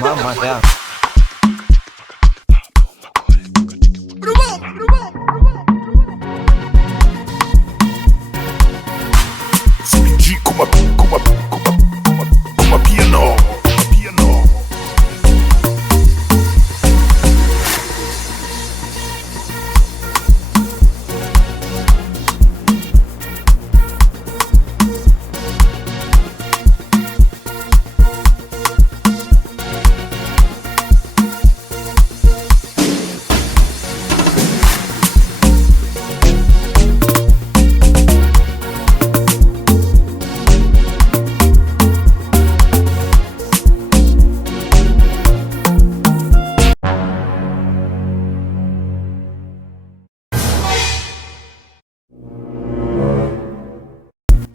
Mamma mia. Spingi come piano.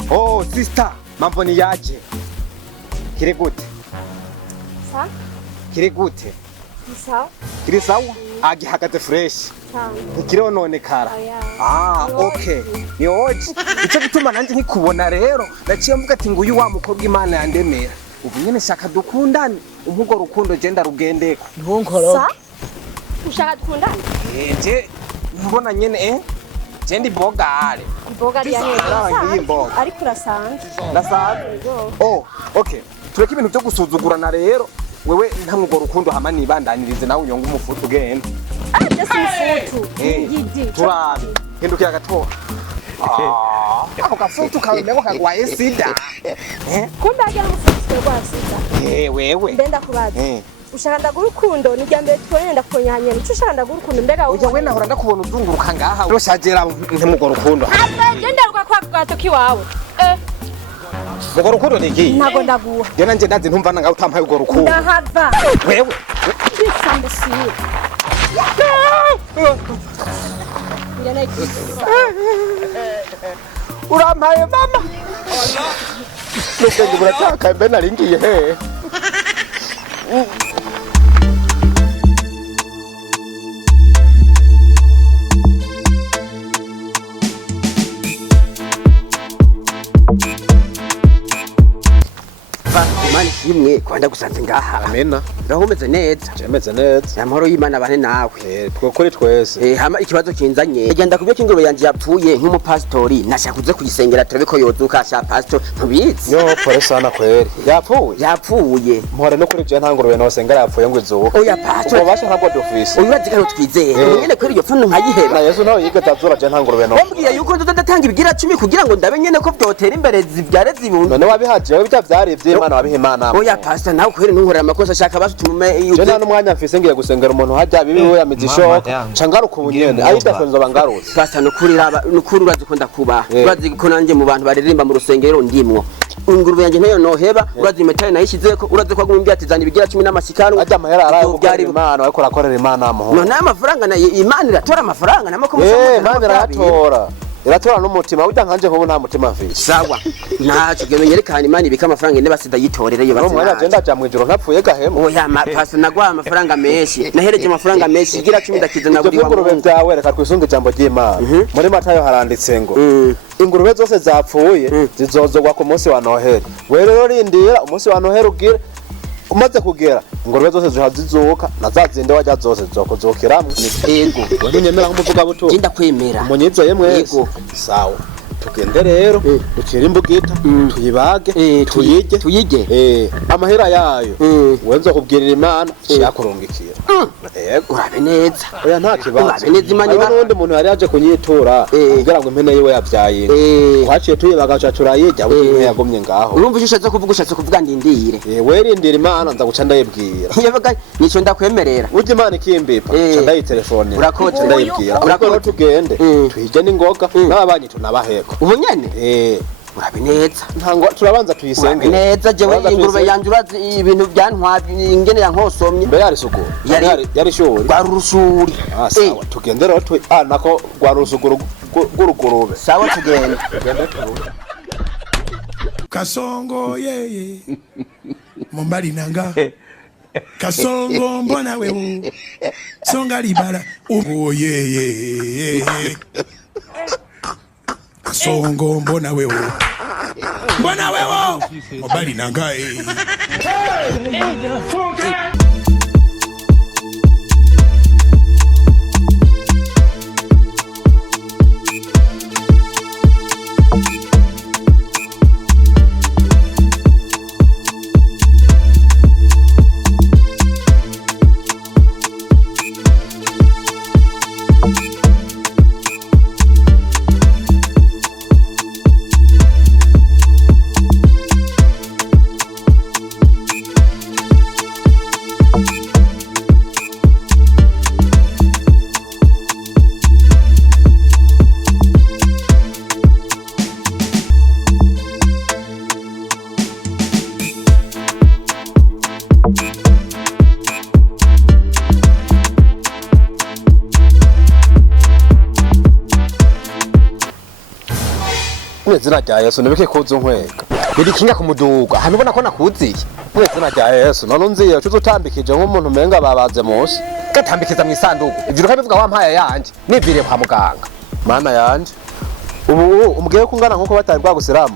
Oh, sister, mambo ni yaje? Kiri gute? Sa? Kiri gute? Sa? Kiri sawa? Agihagaze fresh. Ntikirononekara. Okay. Ni oje. Ico gituma nanje nkikubona rero, naciye mvuga ati nguyu wa mukobwa Imana yandemera. Ubu nyene shaka dukundane. Umugo rukundo je ndarugendeko. Ntunkoro. Sa? Ushaka dukundane? Je mbona nyene Jendi bogare. Bogare ya neza. Ariko urasanze. Ndasanze. Oh, okay. Tureke ibintu byo gusuzugurana rero. Wewe ntamwe rukundo hama nibandanirize nawe unyonga umufutu ugenda. Umufutu. Ngidi. Turabe. Hindukiye agatora. Ako gafutu kawe mego kagwaye sida. Kumbe agira umufutu kwa sida. Wewe. Ndenda kubaza. Ushaka ndagurukundo ni jambe twone ndakonyanya nico ushaka ndagurukundo mbega uja we nahora ndakubona uzunguruka ngaha roshagera ntemugora rukundo genda ruka kwa gatoki wawe mugo rukundo niki nago ndaguha je nanje ndazi ntumva nanga utampaye ugo rukundo ndahava wewe bisambe siyo ngene urampaye mama Nubwo burataka mbe naringiye he Imana ishimwe kwanda gusanze ngaha. Amena. Ndahumeze neza. Cemeze neza. Amahoro y'Imana bane nawe. Kuri twese. Hama ikibazo kinzanye. Agenda kubyo kingurube yanje yapfuye nk'umupastori nashakuze kuyisengera turabe ko yozuka sha pastor ntubizi. Yo pore sana kweri. Yapfuye. Mpore no kuri je ntangurube no sengera yapfuye ngo izuka. Oya pastor. Ubasha ntabwo dufise. Uyu radika twizeye. Nyene kweri iyo pfundo nkayiheba. Na Yesu nawe yiga tazura je ntangurube no. Wambwiye yuko ndatanga ibigira 10 kugira ngo ndabe nyene ko byotera imbere zibyare zibuntu. None wabihaje wowe bitya vyarivye Imana wabihe Imana. Oya pastor nawe kweri ntuhora amakosa shaka basutumume je nta n'umwanya mfise ngiye gusengera umuntu hajya bibi we yamizishoka cangaruka ubunyene ayidakonzo bangarutse pastor nukuri urazi ko ndakuba urazi ko nanje mu bantu baririmba mu rusengero ndimwo ingurube yanje ntayo noheba urazi metali nayishizeko urazi ko agumye byatizana ibigira 10 n'amasikaru ajya amahera arayo byari Imana ariko rakorera Imana amuho none amafaranga na Imana iratora amafaranga namako Imana iratora iratora n'umutima ujya nkanje ko nta mutima mfise sawa ntaco geme yerekana Imana ibika amafaranga ine basida yitorera iyo basi umwana agenda aja mwijoro ntapfuye gahema oya pastor nagwa amafaranga menshi nahereje amafaranga menshi igira 10 ndakiza naburi wa ingurube byawe reka twisunga ijambo ry'Imana muri Matayo haranditse ngo ingurube zose zapfuye zizozogwa ku munsi wa Noheli we rero rindira umunsi wa Noheli ugira umaze kugera ingurube zose zihazizuka nazazinde wajya zose zokozokeramwe yego wewe nyemera nk'umuvuga buto jinda kwemera munyizo yemwe yego sawa tugende rero dukira imbugita tuyibage tuyige amahera yayo wenza kubwirira Imana cyakurungikira yego urabe neza oya nta kibazo urabe neza Imana n'undi muntu yari yaje kunyitura kugira ngo impene yiwe yavyaye twaciye tuyibaga turayijya we yagomye ngaho urumva ushatse kuvuga ndindire we rindira Imana nza guca ndayibwira yabaga nico ndakwemerera uje Imana ikimbipa ca ndayitelefone urakoze ndayibwira urakoze tugende tuhije n'ingoga n'abanyi tunabaheko ubunyene urabineza ntango turabanza tuyisenge neza jewe ingurube yanje urazi ibintu byantwabye ingene yankosomye mbe yari sugo yari shuri rwarurusuri sawa tugende rero nako rwarurusuguru rw'urugurube sawa tugende Kasongo yeye Mombali nanga Kasongo mbona wewe Songa libala oh yeye Kasongo mbona wewe Mombali nanga Mwezina rya Yesu nibike kuzo nkweka biri kinga kumuduga hano ubona ko nakuziye mwezina rya Yesu none unziye ucuzo utambikije nk'umuntu menga babaze munsi gatambikiza mu isanduku ivyo ukabivuga wampaye yanje nivire kwa muganga mana yanje ubu umubwiye ko ungana nkuko batari bwagusiramu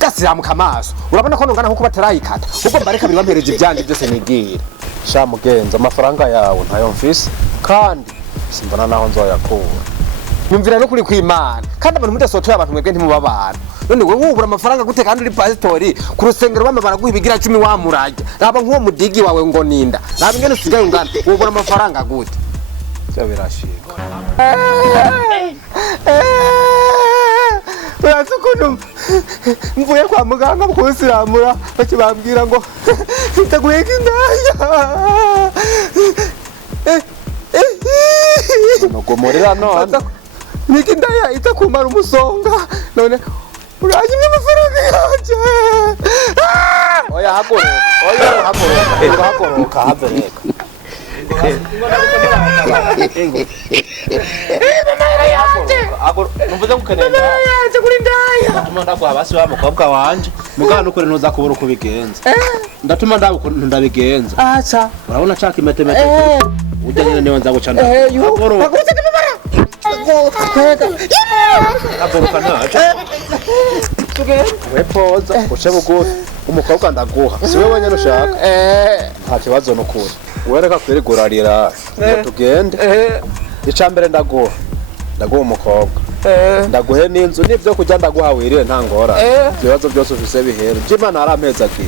gasiramu kamaso urabona ko nungana nkuko batarayikata ubwo mbare kabiri bampereje ivyanje byose nigira sha mugenza amafaranga yawe ntayo mfise kandi simbona naho nzoyakura Numvira no kuri kw'Imana kandi abantu mudasotoye abantu mwebwe ntimubabana none wewe ubura amafaranga gute kandi uri pastori ku rusengero bamabara guhibigira 10 wamurajya raba nk'uwo mudigi wawe ngo ninda raba ingene usigaye ungana ubura amafaranga gute cyo birashika Urasukuntu mvuye kwa muganga kusiramura bakibambwira ngo itaguye kindaya Nogomorera none Nikindaya itakumara umusonga none uranyimye amafaranga yaje Oya hakoroka habereka Numvuze gukenera yaje kuri ndaya Ndumva kwa basi wa mukobwa wanje mugana ukuri ntuza kubura uko bigenza ndatuma ndabigenza acha urabona chaka imetemete ujya nyine niwe nzaguca ndakoro Agoroka nacho wepoza uce bugufi umukobwa ndaguha siwe wenyene ushaka nta kibazo nukuri wereka kwirigurarira tugende icambere ndaguha umukobwa ndaguhe n'inzu n'ivyo kujya ndaguha wirire nta ngora ibibazo byose ufise bihere by'Imana arampeza ati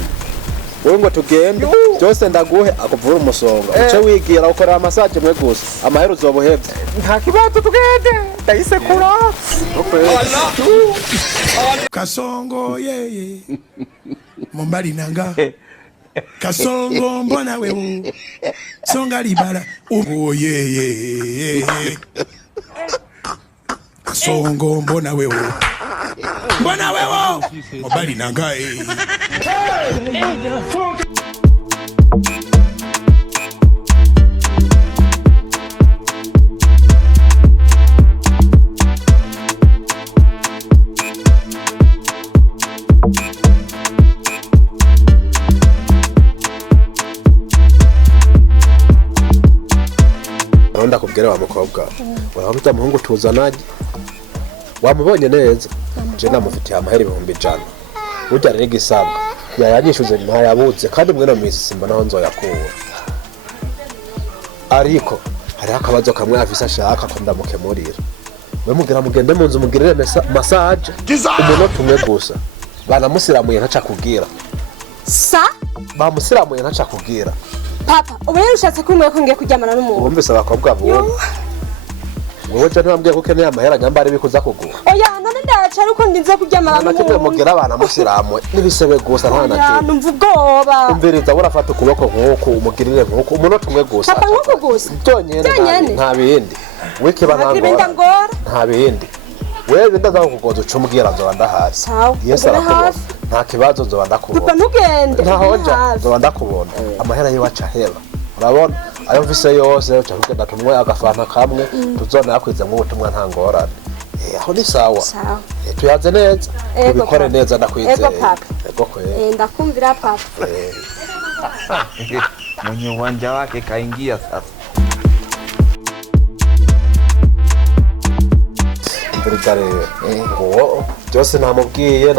wewe ngo tugende byose ndaguhe akuvura umusonga uce wigira ukora amasaje mwe gusa amahero uzobuhebye nta kibazo tugende ndayisekura Kasongo yeye Mombali nanga Kasongo mbona wewe Songa libala oh yeye Kasongo mbona wewe Mombali nanga Ronda kubwira wa mukobwa urabita muhungu tuzanaje wamubonye neza je namufitiye amaheri 100 burya rero igisabwa yayanyishuze ntayabuze kandi mwene misi simba naho nzoyakura ariko hari akabazo kamwe afise ashaka ko ndamukemurira we mugira mugende mu nzu mugirire massage umunota umwe gusa banamusiramuye ntaca kubwira bamusiramuye ntaca kubwira Papa ubu rero ushatse kumwe ko ngiye kuryamana n'umuntu Wumvise abakobwa bo wowe je ntambwiye ko keneye amahera nyambare bikuza kugura Oya none ndaca ariko ndinze kuryamana n'umuntu nakimwe mugira abana musiramuye n'ibisebe gusa nta nakimwe numva ubwoba umviriza urafata ukuboko nk'uko umugirire nk'uko umunota umwe gusa Papa nk'uko gusa byonyene nta bindi wiki banangora nta bindi wewe ndaza kukugoza ucumbwira nzoba ndahazi Sawa, Yesu ugere arakubona hafi. nta kibazo nzoba papa ndakubona ntugende ntahonja hafi. nzoba ndakubona amahera yiwacu ahera urabona ayo mvise yose uca kugenda tumwe agafanta kamwe tuzona yakwizemwo ubutumwa nta ngorane aho ni sawa Sawa. tuyaze neza Ego, tubikore papa. neza ndakwizeye Ego, papa. ego kweli Ndakumvira papa. Mwenye uwanja wake kaingia sasa. mbirika rero ngo byose namubwiye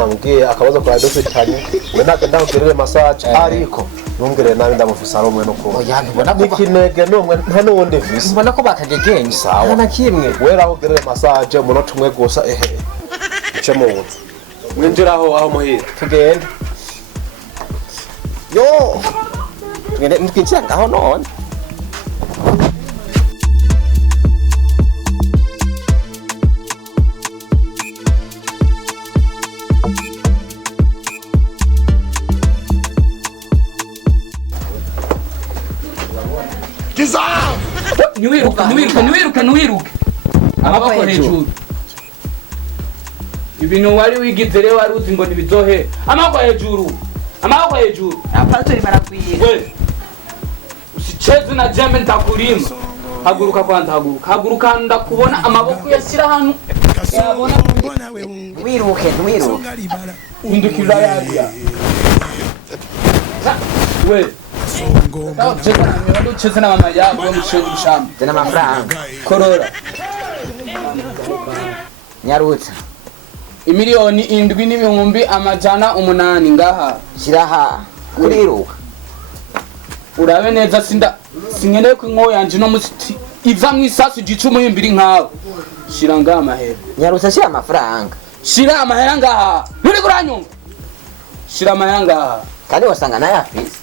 akabazo kwa dufitanye we nagenda kugirira massage ariko ntumbwire nabi ndamufisa ari umwe n'ukuri oya ntubona ko n'ikinege n'umwe nta n'uwundi visi mbona ko bakagegenye Sawa. nta na kimwe wera aho ugirire massage umunota umwe gusa ice mu nzu mwinjira aho muhira tugende yo tugende twinjira ngaho none Ntiwiruke amaboko hejuru ibintu wari wigize rero wari uzi ngo ntibizohe amaboko hejuru abapatori barakwiye we usicheze na jembe ndakurima haguruka kwanza haguruka ndakubona amaboko yashyira hano Kasongo mbona wewe wiruke songa libala undukira yaria we Kasongo mbona ucheze na mama yako mshenzi mshamba tena amafaranga nangaye korora nyarutsa imiliyoni 7,800 ngaha shiraha kuriruka urabe neza sinkeneye ko inkoho yanje no musiti iva mu isasu gica umuhimbiri nkawe shira ngaha amahera nyarutsa shira amafaranga shira amahera ngaha nturi kuranyumva shira amahera ngaha kandi wasanga nayo afise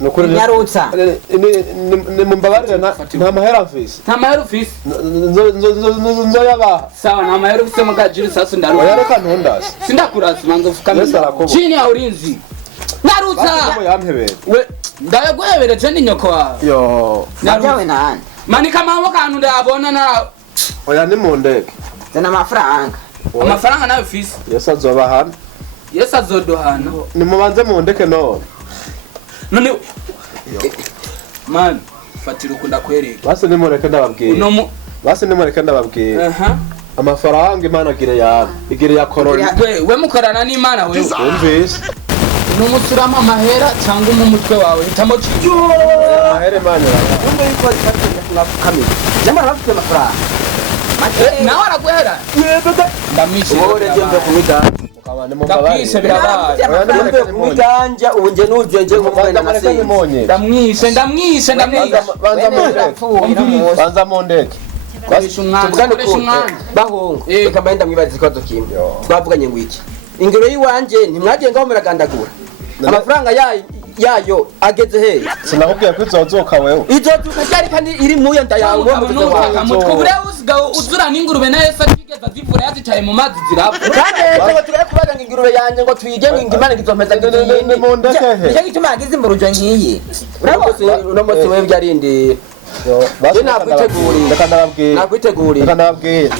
nukuri nyarutsa ni mumbabarire nta mahera mfise nta mahera ufise nzoyabaha sawa nta mahera ufise mugajira isasu oya ndaruka reka ntundase sindakurasa manza Yesu ufukamira arakubona. chini ya ulinzi narutsa basi yampebera we ndayaguhebereje ni nyoko wawe yo nabyawe nande manika amaboko ahantu ndayabona na oya ni mu ndege tena amafaranga amafaranga nayo ufise Yesu azobahana Yesu azodohana nimubanze mu ndeke none none man fatira ukunda kwereka basi nimureke ndababwira uno mu basi nimureke ndababwira aha amafaranga imana igire ya korona we mukorana n'Imana wewe wumvise numusurama amahera cyangwa mu mutwe wawe hitamo cyo amahera imana umbe yuko ifatira kamera jambo bafite amafaranga nawe araguhera ndamwishe wowe jembe kumida ndakwishe birabaye jembe kumidanja ubu nje nuje nje ngomba na sente ndamwishe banza mu ndeke koresha umwana bahungu reka mbaye ndamwibaza ikibazo kimwe twavuganye ngo iki ingero yiwanje ntimwagiye ngaho muragandagura amafaranga yayo ageze he sinakubwiye ko izozuka wewe izozuka cyari kandi iri muyo ndayawe mutwe bure usigaho uzura n'ingurube na Yesu akigeza zivura yazicaye mu mazi zirapfa kandi ngo turiye kubaga ngo ingurube yanje ngo tuyige ngo ingimana ngizomeza ni mu ndeke he nicyo gituma yagize imburujo nkiyi uno munsi wewe byarindira basi nakwiteguriye reka ndababwira nakwiteguriye reka ndababwira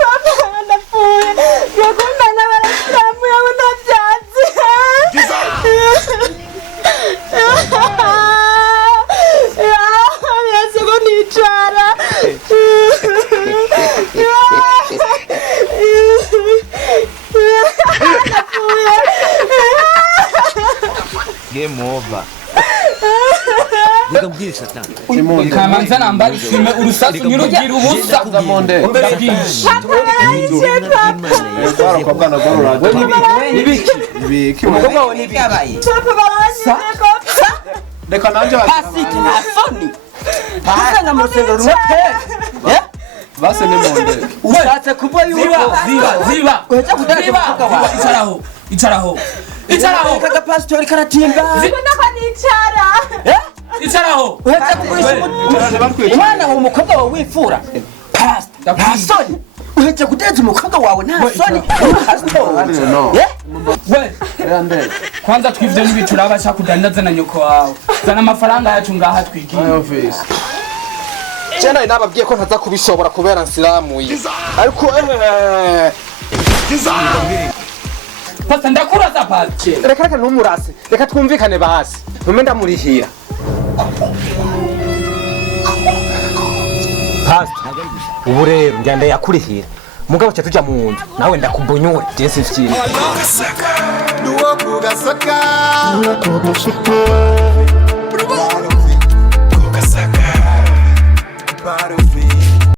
papa ndapfuye yakumbana barasilamu yawe ndabyatsi Yesu ko nicara Game over. kamanza nambari filme urusasu nirugira ubusa reka nanje pasiki na soni pasanga mu rusengero rumwe pe basi ni mu ndeke ushatse kuvuga yuko ziba uheje kudarika icaraho kaga pastori karatimba icaraho uheje kugurisha umwana wawe umukobwa wawe wifura pastori uheje kudeza umukobwa wawe nta soni pastori no we rande kwanza twivyo n'ibicu urabasha kudandaza na nyoko wawe zana amafaranga yacu ngaha twigiye Jena inababwiye ko ntaza kubishobora kubera nsiramuye ariko pasta ndakuraza pake reka ntumurase reka twumvikane basi ntume ndamurihira Pastor, ubu rero ngenda yakurihira mugabo cyo tuja mu nzu nawe ndakubonyore Jesse Fitini Duwo kugasaka